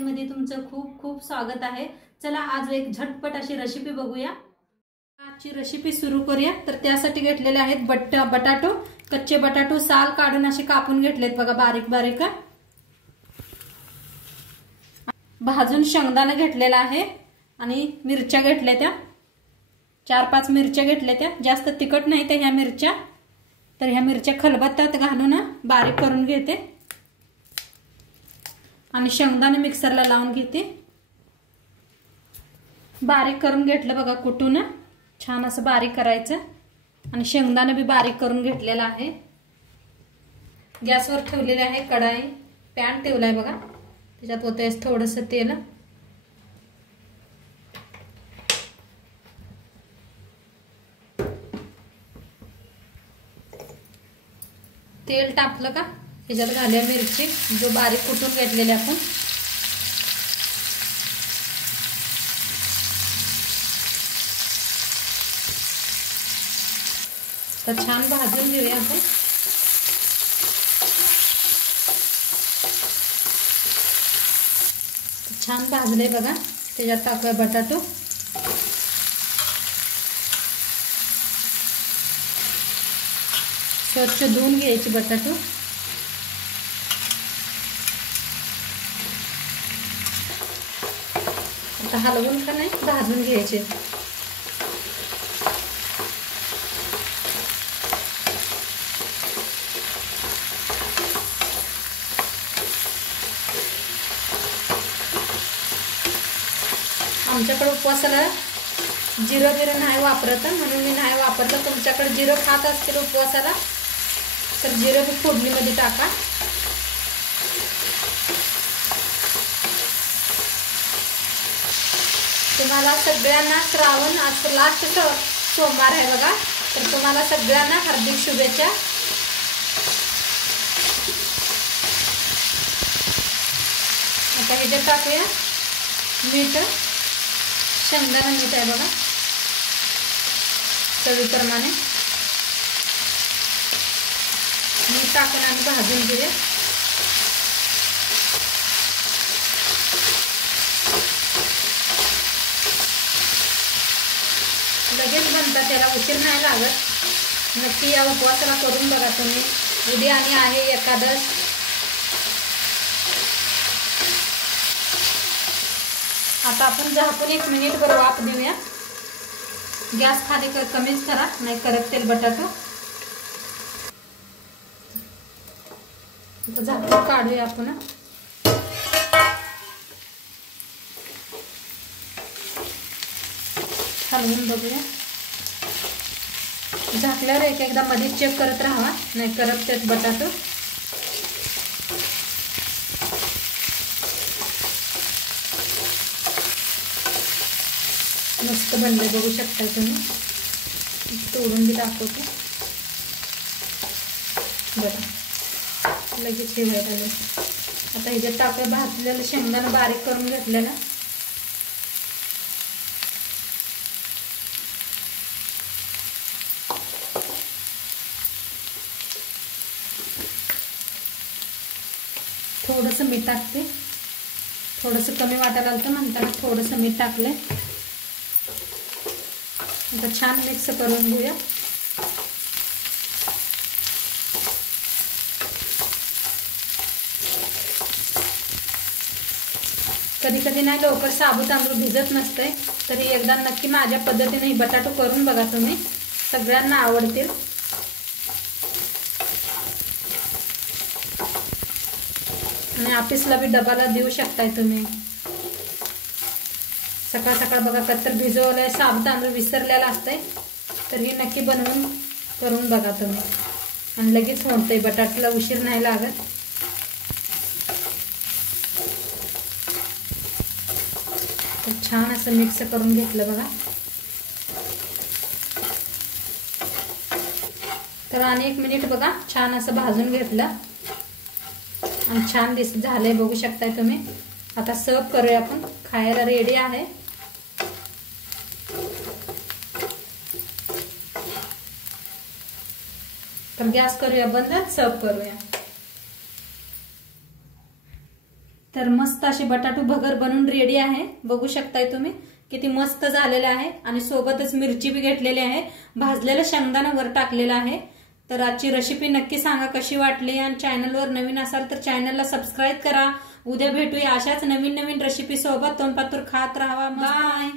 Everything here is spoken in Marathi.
मध्ये तुमचं खूप खूप स्वागत आहे। चला आज एक झटपट अशी रेसिपी बघूया। आजची रेसिपी सुरू करूया। तर त्यासाठी घेतलेले आहेत बटाटो, कच्चे बटाटो साल काढून असे कापून घेतलेत बघा बारीक बारीक। भाजून शेंगदाणे घेतलेला आहे आणि मिरच्या घेतल्या त्या 4-5 मिरच्या घेतल्या त्या, जास्त तिखट नाही त्या ह्या मिरच्या। तर ह्या मिरच्या खलबत्त्यात घालून बारीक करून घेते आणि शेंगदाणे मिक्सरला लावून घेते। बारीक करून घेतलं बघा कुटून, छान असं बारीक करायचं आणि शेंगदाणे बी बारीक करून घेतलेला आहे। गॅसवर ठेवलेले आहे कढाई, पॅन ठेवलाय बघा, त्याच्यात ओतायचं थोडंसं तेल। तेल टाकलं का त्याच्यात घालूया मिरची जो बारीक कुटून घेतलेली आपण। तर छान भाजून घेऊया आपण। छान भाजले बघा, त्याच्यात टाकूया बटाटो। स्वच्छ धुवून घ्यायचे बटाटो। आता हलवून का नाही भाजून घ्यायचे। आमच्याकडे उपवासाला जिरं बिरं नाही वापरत, म्हणून मी नाही वापरलं। तुमच्याकडे जिरं खात असतील उपवासाला तर जिरं बी फोडणीमध्ये टाका। तुम्हाला सगळ्यांना श्रावण आज लास्ट सोमवार आहे बघा, तर तुम्हाला सगळ्यांना हार्दिक शुभेच्छा। आता ह्याच्यात टाकूया मीठ, शेंगदाणा मीठ आहे बघा चवीप्रमाणे। मीठ टाकून आणि भाजून घेऊया। लगेच बनतात, त्याला उशीर नाही लागत। नक्की या उपवासाला करून बघा तुम्ही। उद्या आणि आहे एकादश। आता आपण झाकून 1 मिनिटभर वाफ देऊया। गॅस खाली कमीच करा, नाही करपतील बटाटो। झाकून काढूया आपण। हलवून बघूया। झाकल्यावर एकदा मध्ये चेक करत राहा, नाही करपतेत बटाटो। मस्त बनले बघू शकता तुम्ही। तोडून बी दाखवते बरं, लगेच हे व्हायला लागेल। आता ह्याच्यात टाकूया भाजलेलं शेंगदाणा बारीक करून घेतलेला। थोडंसं मीठ टाकते, थोडंसं कमी वाटायला लागतं म्हणताना थोडंसं मीठ टाकलंय। आता छान मिक्स करून घेऊया। कधी कधी नाही लवकर साबूत तांदूळ भिजत नसते, तरी एकदा नक्की माझ्या पद्धतीने बटाटो करून बघा तुम्ही, सगळ्यांना आवडतील। आणि ऑफिसला बी डबाला देऊ शकताय तुम्ही। सकाळ सकाळ बघा कत्तर भिजवलंय, साबूत तांदूळ विसरलेला असतंय, तर ही नक्की बनवून करून बघा तुम्ही आणि लगेच होतंय। बटाट्याला उशीर नाही लागत। तर छान असं मिक्स करून घेतलं बघा। तर आणि 1 मिनिट बघा छान असं भाजून घेतलं आणि छान झालंय बघू शकताय तुम्ही। आता सर्व करूया आपण, खायला रेडी आहे। तर गॅस करूया बंद, सर्व करूया। तर मस्त असे बटाटू भगर बनून रेडी आहे, बघू शकताय तुम्ही किती मस्त झालेले आहे। आणि सोबतच मिरची बी घेतलेली आहे, भाजलेलं शेंगदाणा वर टाकलेलं आहे। तर आजची रेसिपी नक्की सांगा कशी वाटली, आणि चॅनलवर नवीन असाल तर चॅनलला सबस्क्राईब करा। उद्या भेटूया अशाच नवीन नवीन रेसिपी सोबत। तोंडपातूर खात राहावा। बाय।